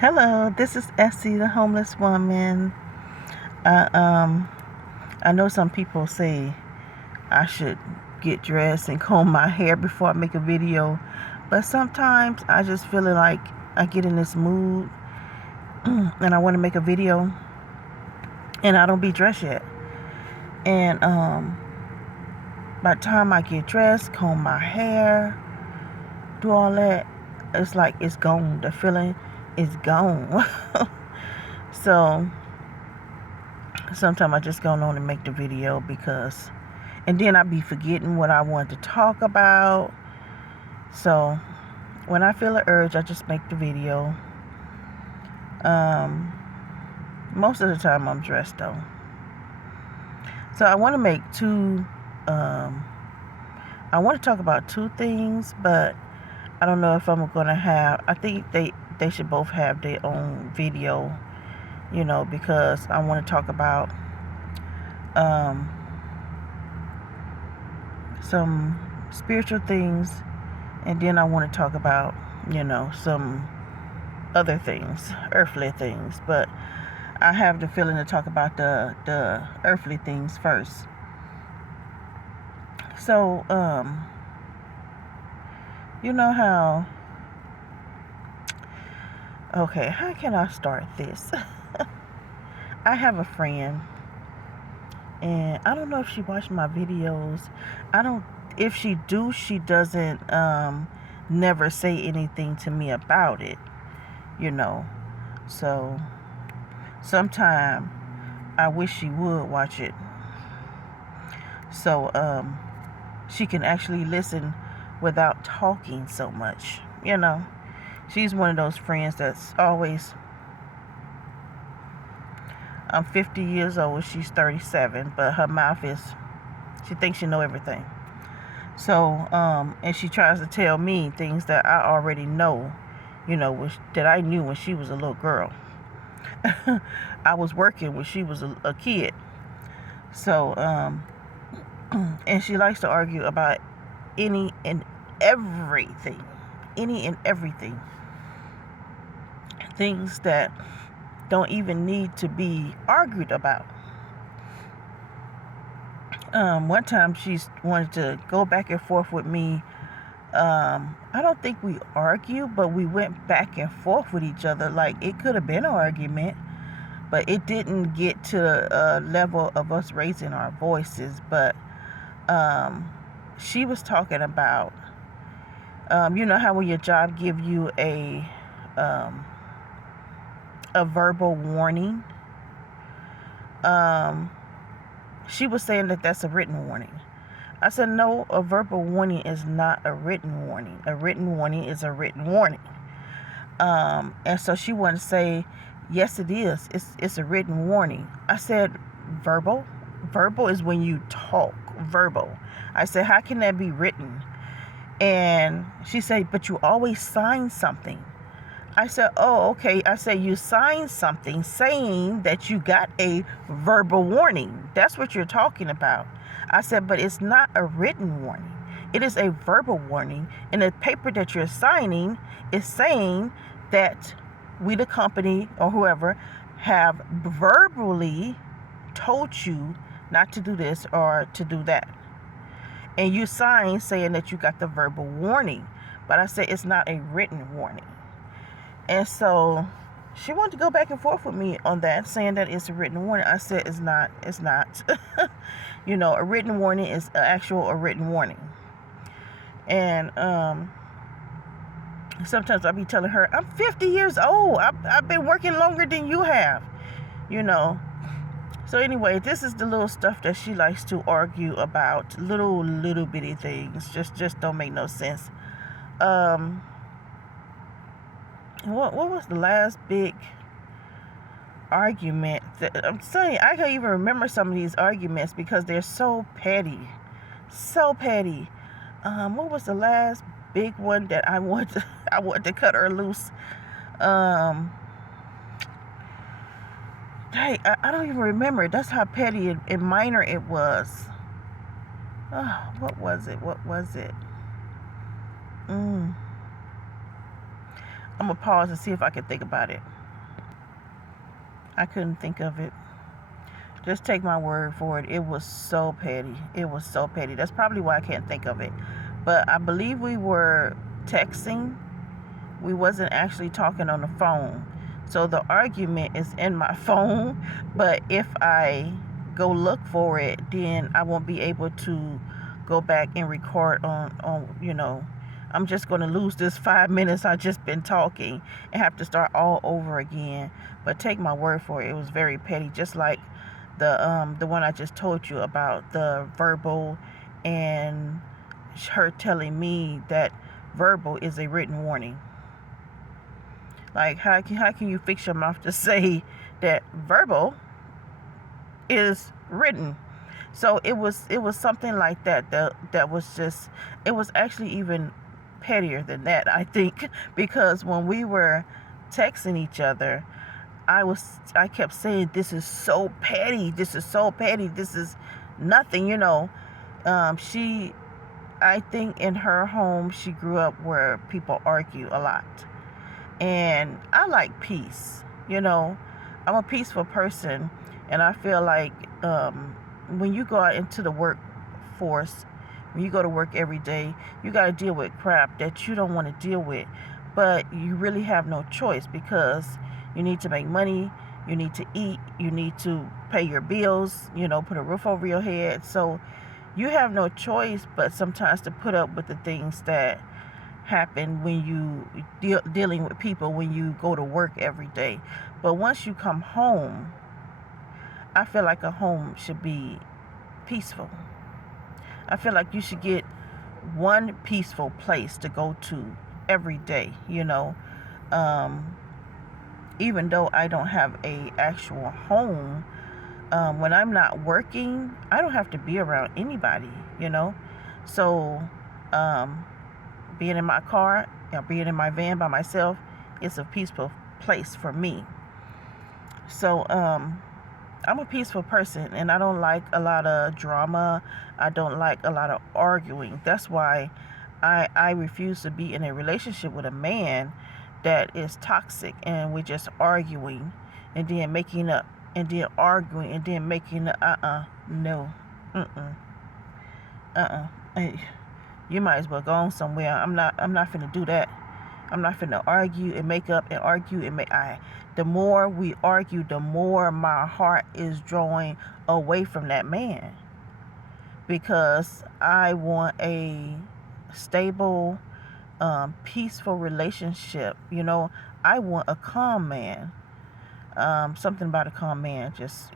Hello, this is Essie, the homeless woman. I um I know some people say I should get dressed and comb my hair before I make a video, but sometimes I just feel like I get in this mood and I want to make a video and I don't be dressed yet. And by the time I get dressed, comb my hair, do all that, it's like it's gone. The feeling is gone. So sometimes I just go on and make the video and then I be forgetting what I want to talk about. So when I feel an urge, I just make the video. Most of the time I'm dressed though. So I want to make I want to talk about two things, but I don't know if I'm gonna have. I think they should both have their own video, because I want to talk about um, some spiritual things, and then I want to talk about, some other things, earthly things. But I have the feeling to talk about the earthly things first. So, you know how, okay, how can I start this? I have a friend, and I don't know if she watched my videos. If she do, she doesn't, never say anything to me about it, you know. So, sometime I wish she would watch it. So, she can actually listen without talking so much, She's one of those friends that's always, I'm 50 years old, she's 37, but her mouth she thinks she know everything. So, and she tries to tell me things that I already know, that I knew when she was a little girl. I was working when she was a kid. So, and she likes to argue about any and everything. Things that don't even need to be argued about. One time she wanted to go back and forth with me. I don't think we argued, but we went back and forth with each other. Like, it could have been an argument, but it didn't get to a level of us raising our voices. But she was talking about, you know how when your job give you a verbal warning. She was saying that that's a written warning. I said, no, a verbal warning is not a written warning. A written warning is a written warning. And so she wanted to say, yes, it is. It's a written warning. I said, verbal? Verbal is when you talk. Verbal. I said, how can that be written? And she said, but you always sign something. I said, oh, okay. I said, you signed something saying that you got a verbal warning. That's what you're talking about. I said, but it's not a written warning. It is a verbal warning. And the paper that you're signing is saying that we, the company or whoever, have verbally told you not to do this or to do that. And you sign saying that you got the verbal warning. But I said, it's not a written warning. And so she wanted to go back and forth with me on that, saying that it's a written warning. I said, it's not. A written warning is a written warning. And sometimes I'll be telling her, I'm 50 years old. I've been working longer than you have, So anyway, this is the little stuff that she likes to argue about. Little bitty things. Just don't make no sense. What was the last big argument? I'm saying I can't even remember some of these arguments because they're so petty. So petty. What was the last big one that I want to cut her loose? Hey, I don't even remember. That's how petty and minor it was. Oh, what was it? I'm going to pause and see if I can think about it. I couldn't think of it. Just take my word for it. It was so petty. It was so petty. That's probably why I can't think of it. But I believe we were texting. We wasn't actually talking on the phone. So the argument is in my phone. But if I go look for it, then I won't be able to go back and record on. I'm just going to lose this 5 minutes I just been talking and have to start all over again. But take my word for it. It was very petty. Just like the one I just told you about, the verbal, and her telling me that verbal is a written warning. Like, how can you fix your mouth to say that verbal is written? So it was something like that was just, it was actually even pettier than that, I think, because when we were texting each other, I kept saying, this is so petty, this is so petty, this is nothing. I think in her home, she grew up where people argue a lot, and I like peace. I'm a peaceful person, and I feel like when you go out into the workforce, when you go to work every day, you got to deal with crap that you don't want to deal with, but you really have no choice, because you need to make money, you need to eat, you need to pay your bills, put a roof over your head. So you have no choice but sometimes to put up with the things that happen when you dealing with people when you go to work every day. But once you come home, I feel like a home should be peaceful. I feel like you should get one peaceful place to go to every day. Even though I don't have a actual home, when I'm not working, I don't have to be around anybody. So being in my car, being in my van by myself, it's a peaceful place for me. So I'm a peaceful person, and I don't like a lot of drama. I don't like a lot of arguing. That's why I refuse to be in a relationship with a man that is toxic, and we're just arguing and then making up and then arguing and then making up. No. Hey, you might as well go on somewhere. I'm not finna do that. I'm not finna argue and make up and argue and the more we argue, the more my heart is drawing away from that man, because I want a stable, peaceful relationship. I want a calm man. Something about a calm man just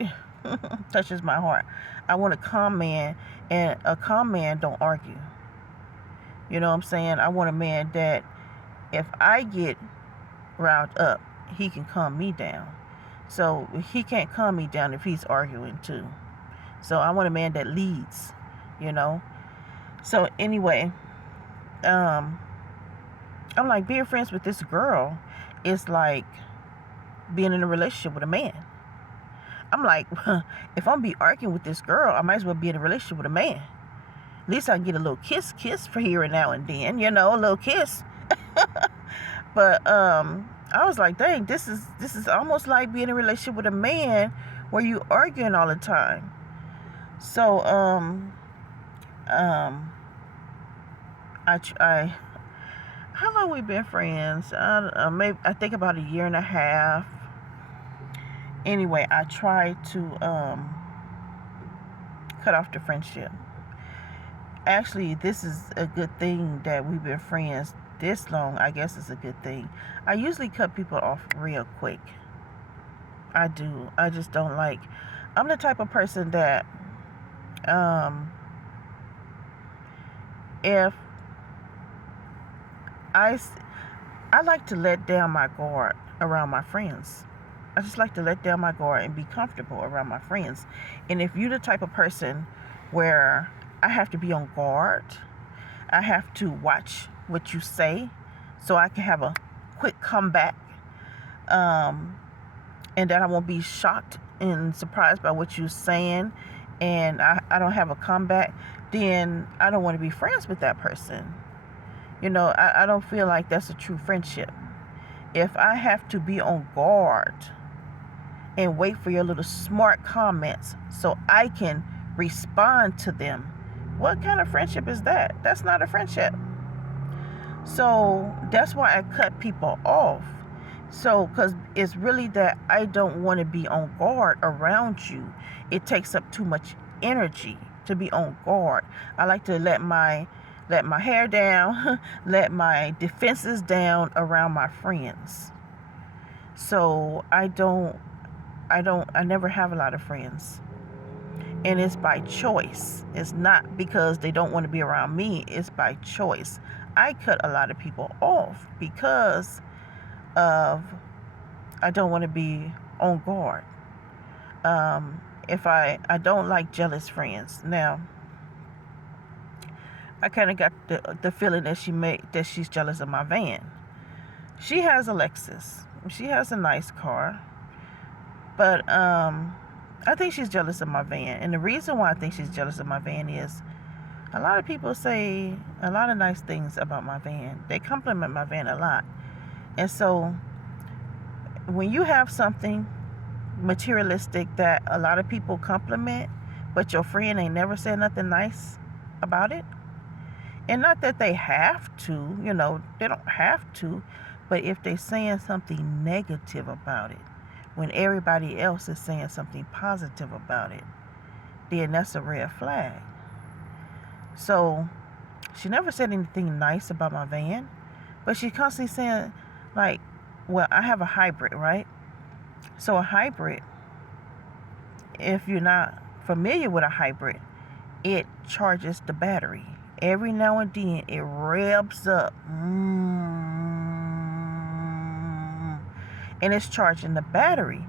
touches my heart. I want a calm man, and a calm man don't argue. You know what I'm saying? I want a man that if I get riled up, he can calm me down. So he can't calm me down if he's arguing too. So I want a man that leads. So anyway, I'm like, being friends with this girl is like being in a relationship with a man. I'm like, if I'm be arguing with this girl, I might as well be in a relationship with a man. At least I can get a little kiss for here and now and then, a little kiss. But I was like, dang, this is almost like being in a relationship with a man where you arguing all the time. So I how long we been friends? Maybe I think about 1.5 years. Anyway, I tried to cut off the friendship. Actually, this is a good thing that we've been friends this long. I guess it's a good thing. I usually cut people off real quick. I do. I just don't like. I'm the type of person that if I like to let down my guard around my friends. I just like to let down my guard and be comfortable around my friends. And if you're the type of person where I have to be on guard, I have to watch what you say so I can have a quick comeback, and that I won't be shocked and surprised by what you're saying, and I don't have a comeback, then I don't want to be friends with that person. I don't feel like that's a true friendship. if I have to be on guard and wait for your little smart comments so I can respond to them, what kind of friendship is that? That's not a friendship. So that's why I cut people off. So, because it's really that I don't want to be on guard around you. It takes up too much energy to be on guard. I like to let my hair down, let my defenses down around my friends. So I never have a lot of friends. And it's by choice. It's not because they don't want to be around me. It's by choice. I cut a lot of people off because of I don't want to be on guard. If I don't like jealous friends. Now, I kind of got the feeling that she's jealous of my van. She has a Lexus. She has a nice car, but I think she's jealous of my van. And the reason why I think she's jealous of my van is a lot of people say a lot of nice things about my van. They compliment my van a lot. And so when you have something materialistic that a lot of people compliment, but your friend ain't never said nothing nice about it, and not that they have to, they don't have to, but if they're saying something negative about it, when everybody else is saying something positive about it, then that's a red flag. So she never said anything nice about my van, but she constantly saying, like, well, I have a hybrid, right? So a hybrid, if you're not familiar with a hybrid, it charges the battery. Every now and then it revs up. And it's charging the battery.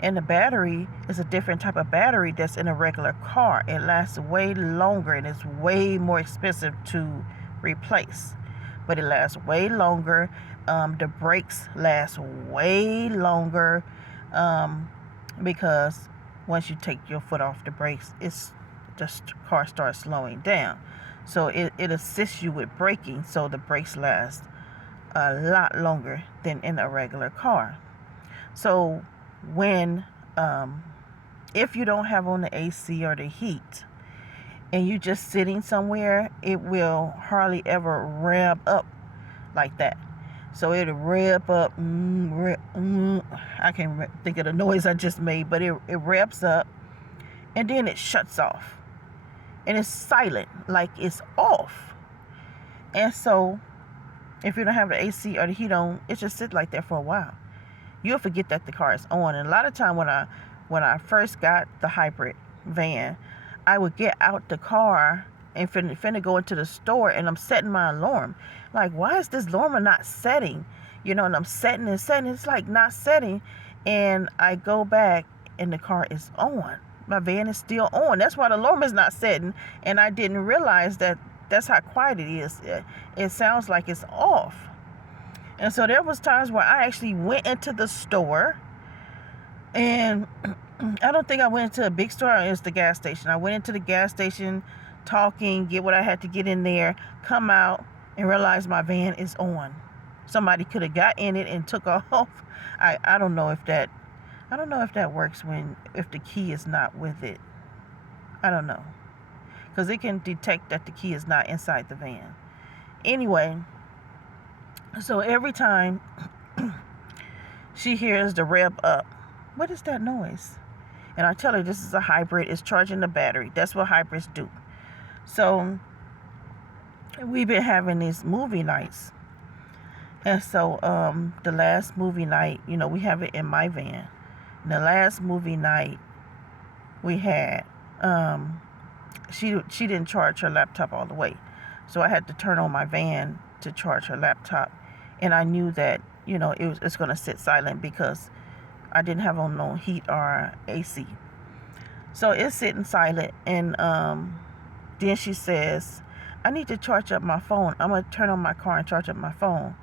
And the battery is a different type of battery that's in a regular car. It lasts way longer and it's way more expensive to replace. But it lasts way longer. The brakes last way longer because once you take your foot off the brakes, the car starts slowing down. So it assists you with braking, so the brakes last a lot longer than in a regular car. So when if you don't have on the AC or the heat and you just sitting somewhere, it will hardly ever rev up like that. So it'll rev up. I can't think of the noise I just made, but it revs up and then it shuts off. And it's silent, like it's off. And so if you don't have the AC or the heat on, it just sits like that for a while. You'll forget that the car is on. And a lot of time when I first got the hybrid van, I would get out the car and finna go into the store, and I'm setting my alarm. Like, why is this alarm not setting? And I'm setting and setting. It's like not setting. And I go back and the car is on. My van is still on. That's why the alarm is not setting. And I didn't realize that that's how quiet it is. It sounds like it's off. And so there was times where I actually went into the store, and I don't think I went into a big store. It was the gas station. I went into the gas station, talking, get what I had to get in there, come out, and realize my van is on. Somebody could have got in it and took off. I don't know if that works if the key is not with it. I don't know, because it can detect that the key is not inside the van. Anyway, so every time she hears the rev up, what is that noise? And I tell her this is a hybrid. It's charging the battery. That's what hybrids do. So we've been having these movie nights. And so the last movie night, we have it in my van. And the last movie night we had, she didn't charge her laptop all the way. So I had to turn on my van to charge her laptop. And I knew that, it's going to sit silent because I didn't have on no heat or AC. So it's sitting silent. And then she says, I need to charge up my phone. I'm going to turn on my car and charge up my phone.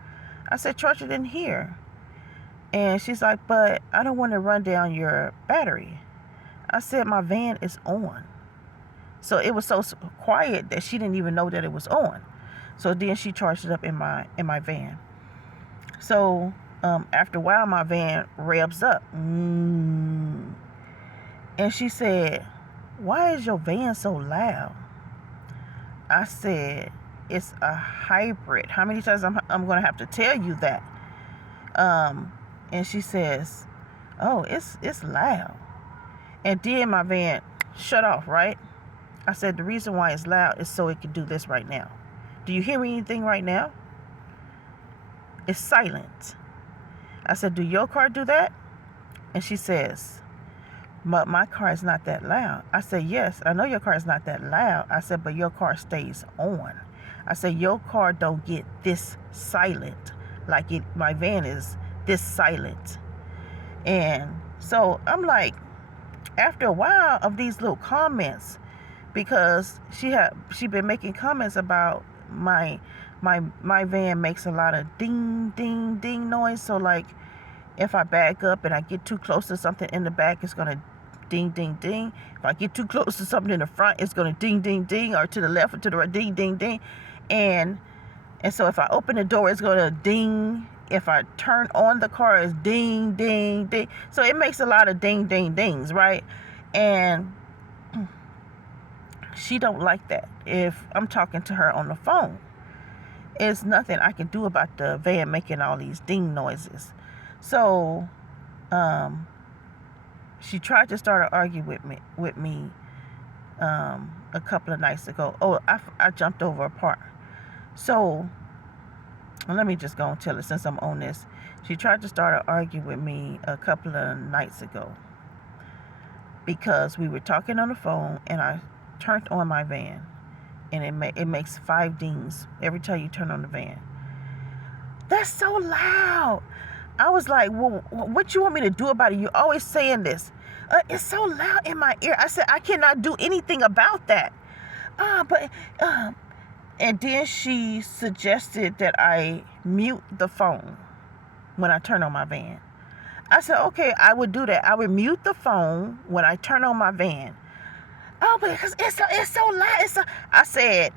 I said, charge it in here. And she's like, but I don't want to run down your battery. I said, my van is on. So it was so quiet that she didn't even know that it was on. So then she charged it up in my van. So After a while, my van revs up. And she said, "Why is your van so loud?" I said, "It's a hybrid. How many times I'm going to have to tell you that?" And she says, "Oh, it's loud." And then my van shut off, right? I said, "The reason why it's loud is so it can do this right now. Do you hear anything right now? It's silent." I said, "Do your car do that?" And she says, "But my car is not that loud." I said, "Yes, I know your car is not that loud." I said, "But your car stays on." I said, "Your car don't get this silent like my van is this silent." And so I'm like, after a while of these little comments, because she been making comments about my van makes a lot of ding ding ding noise. So like, if I back up and I get too close to something in the back, it's gonna ding ding ding. If I get too close to something in the front, it's gonna ding ding ding, or to the left or to the right, ding ding ding. And so if I open the door, it's gonna ding. If I turn on the car, it's ding ding ding. So it makes a lot of ding ding dings, right? And she don't like that. If I'm talking to her on the phone, it's nothing I can do about the van making all these ding noises. So she tried to start an argument with me a couple of nights ago. Oh, I jumped over a part. So let me just go and tell it since I'm on this. She tried to start an argument with me a couple of nights ago because we were talking on the phone and I turned on my van, and it makes 5 dings every time you turn on the van. That's so loud. I was like, "Well, what you want me to do about it? You're always saying this. It's so loud in my ear." I said, "I cannot do anything about that." And then she suggested that I mute the phone when I turn on my van. I said, "Okay, I would do that. I would mute the phone when I turn on my van." "Oh, because it's so loud." I said,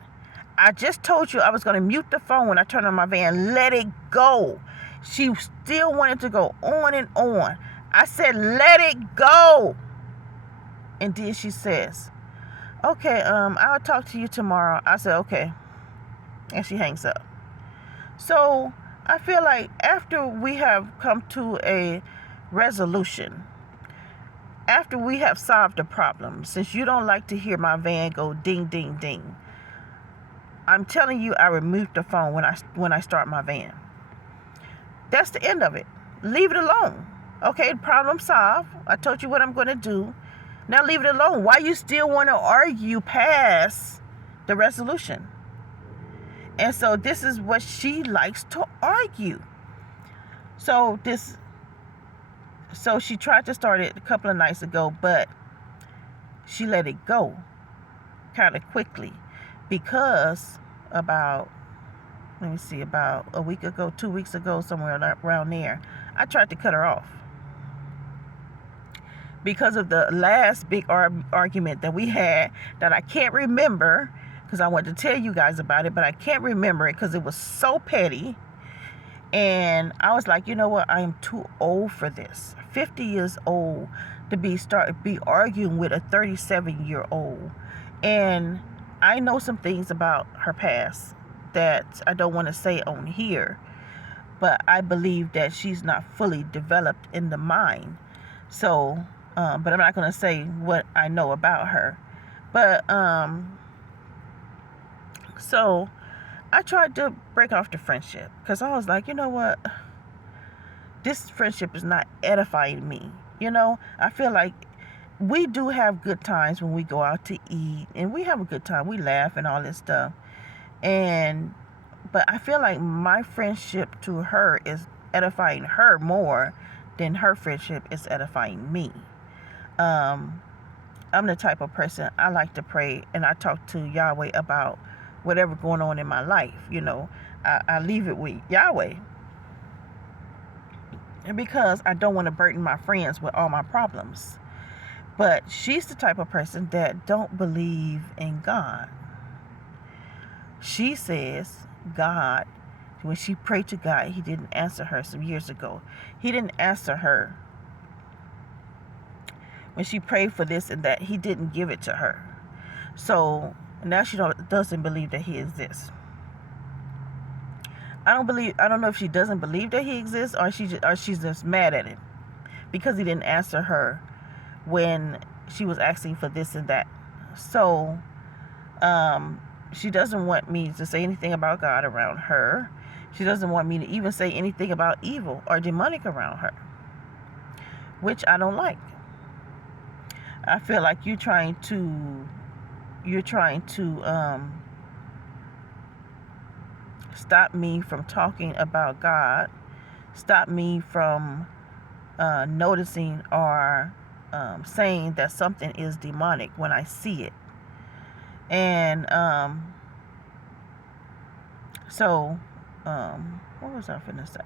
"I just told you I was going to mute the phone when I turn on my van. Let it go." She still wanted to go on and on. I said, "Let it go." And then she says, "Okay, I'll talk to you tomorrow." I said, "Okay." And she hangs up. So I feel like after we have come to a resolution, after we have solved the problem, since you don't like to hear my van go ding ding ding, I'm telling you, I remove the phone when I start my van. That's the end of it. Leave it alone. Okay, problem solved. I told you what I'm going to do. Now leave it alone. Why you still want to argue past the resolution? And so this is what she likes to argue. So she tried to start it a couple of nights ago, but she let it go kind of quickly because about a week ago, 2 weeks ago, somewhere around there, I tried to cut her off because of the last big argument that we had that I can't remember, because I wanted to tell you guys about it, but I can't remember it because it was so petty. And I was like, you know what? I am too old for this. 50 years old to be arguing with a 37-year-old. And I know some things about her past that I don't want to say on here, but I believe that she's not fully developed in the mind. So, but I'm not going to say what I know about her. But, so I tried to break off the friendship because I was like, you know what? This friendship is not edifying me. You know, I feel like we do have good times when we go out to eat and we have a good time. We laugh and all this stuff. But I feel like my friendship to her is edifying her more than her friendship is edifying me. I'm the type of person, I like to pray and I talk to Yahweh about whatever going on in my life. You know, I leave it with Yahweh. And because I don't want to burden my friends with all my problems. But she's the type of person that don't believe in God. She says God when she prayed to God, he didn't answer her some years ago. He didn't answer her when she prayed for this and that. He didn't give it to her. So now she doesn't believe that he exists. I don't know if she doesn't believe that he exists, or she's just mad at him because he didn't answer her when she was asking for this and that. So she doesn't want me to say anything about God around her. She doesn't want me to even say anything about evil or demonic around her, which I don't like. I feel like you're trying to stop me from talking about God, stop me from noticing or saying that something is demonic when I see it. And what was I finna say?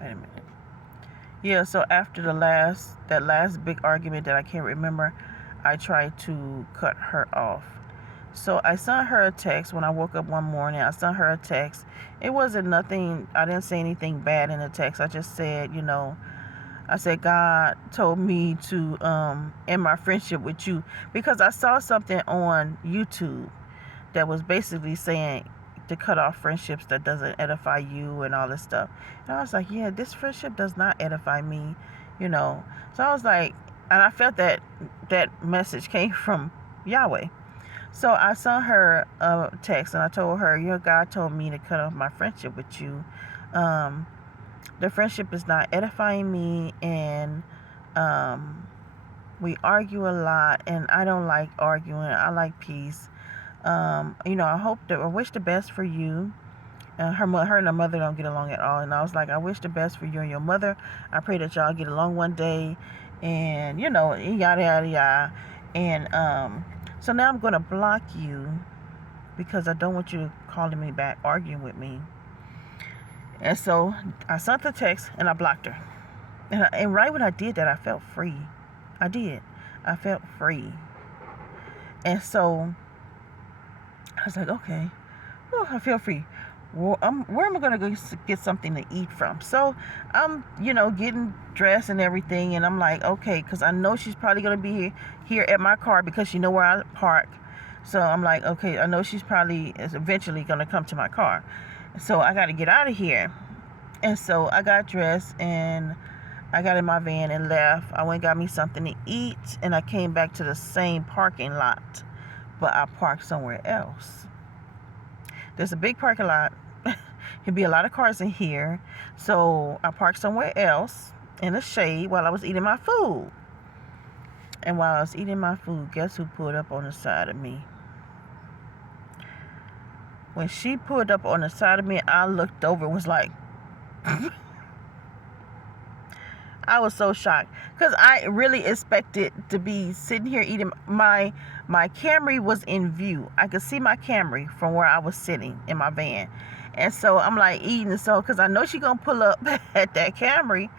Wait a minute. Yeah, so after that last big argument that I can't remember, I tried to cut her off. So I sent her a text when I woke up one morning. I sent her a text. It wasn't nothing, I didn't say anything bad in the text. I just said, I said, God told me to end my friendship with you because I saw something on YouTube that was basically saying to cut off friendships that doesn't edify you and all this stuff. And I was like, yeah, this friendship does not edify me, So I was like, and I felt that message came from Yahweh. So I sent her a text and I told her, your God told me to cut off my friendship with you. The friendship is not edifying me, and we argue a lot, and I don't like arguing. I like peace. I wish the best for you. Her and her mother don't get along at all, and I was like, I wish the best for you and your mother. I pray that y'all get along one day, and yada yada yada. And so now I'm gonna block you because I don't want you calling me back, arguing with me. And so I sent the text and I blocked her. And right when I did that, I felt free. I did. I felt free. And so I was like, okay, I feel free. Well, where am I going to go get something to eat from? So I'm, getting dressed and everything. And I'm like, okay, because I know she's probably going to be here at my car because she know where I park. So I'm like, okay, I know she's probably is eventually going to come to my car. So I got to get out of here. And so I got dressed and I got in my van and left. I went and got me something to eat. And I came back to the same parking lot. But I parked somewhere else. There's a big parking lot. There'd be a lot of cars in here. So I parked somewhere else in the shade while I was eating my food. And while I was eating my food, guess who pulled up on the side of me? When she pulled up on the side of me, I looked over and was like, I was so shocked because I really expected to be sitting here eating. My Camry was in view. I could see my Camry from where I was sitting in my van. And so I'm like eating. So because I know she's going to pull up at that Camry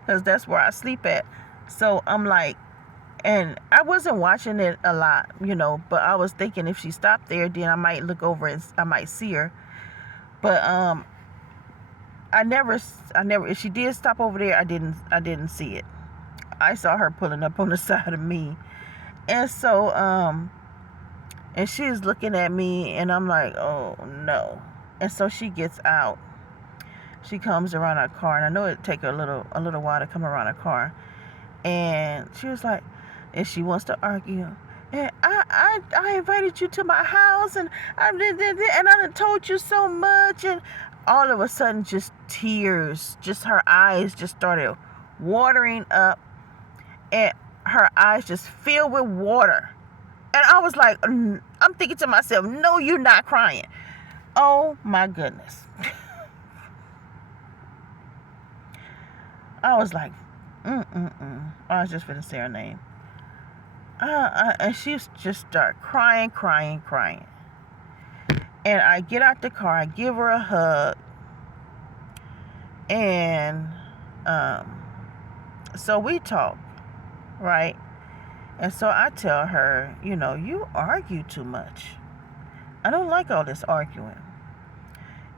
because that's where I sleep at. So I'm like, and I wasn't watching it a lot, but I was thinking if she stopped there, then I might look over and I might see her. But I never, if she did stop over there, I didn't see it. I saw her pulling up on the side of me. And so, and she's looking at me and I'm like, oh no. And so she gets out. She comes around our car, and I know it'd take her a little while to come around our car. And she was like, and she wants to argue. And I invited you to my house, and I done told you so much. And all of a sudden, just tears, just her eyes just started watering up, and her eyes just filled with water. And I was like, I'm thinking to myself, no, you're not crying. Oh my goodness. I was like, I was just finna say her name. And she just started crying. And I get out the car, I give her a hug. And so we talk, right? And so I tell her, you argue too much. I don't like all this arguing.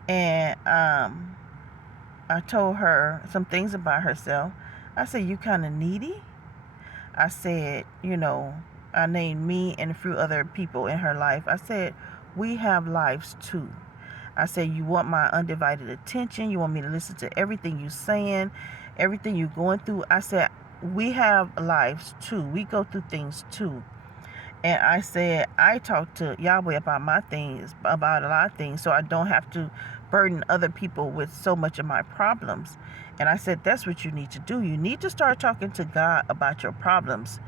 And I told her some things about herself. I said, you kind of needy. I said, I named me and a few other people in her life. I said, we have lives too. I said, you want my undivided attention. You want me to listen to everything you're saying, everything you're going through. I said, we have lives too. We go through things too. And I said, I talk to Yahweh about my things, about a lot of things, so I don't have to burden other people with so much of my problems. And I said, that's what you need to do. You need to start talking to God about your problems,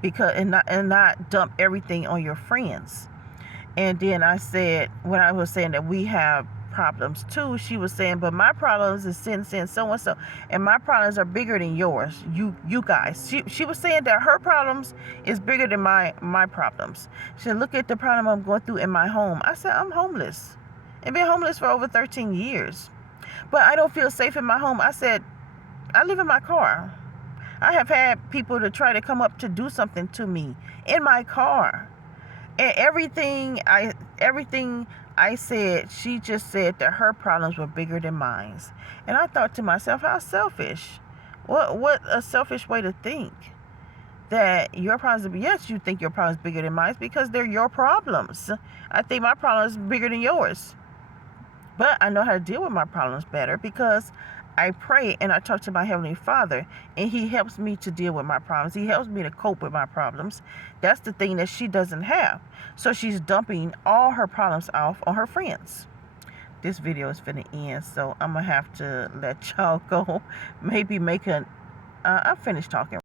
because and not dump everything on your friends. And then I said, when I was saying that we have problems too, she was saying, but my problems is sin, so and so, and my problems are bigger than yours, you guys. She was saying that her problems is bigger than my problems. She said, look at the problem I'm going through in my home. I said, I'm homeless. I've been homeless for over 13 years. But I don't feel safe in my home. I said, I live in my car. I have had people to try to come up to do something to me in my car. And everything I said, she just said that her problems were bigger than mine. And I thought to myself, how selfish. What a selfish way to think. That your problems, yes, you think your problems bigger than mine because they're your problems. I think my problems are bigger than yours. But I know how to deal with my problems better because I pray and I talk to my Heavenly Father, and He helps me to deal with my problems. He helps me to cope with my problems. That's the thing that she doesn't have. So she's dumping all her problems off on her friends. This video is finna end, so I'm going to have to let y'all go. Maybe make I'll finish talking.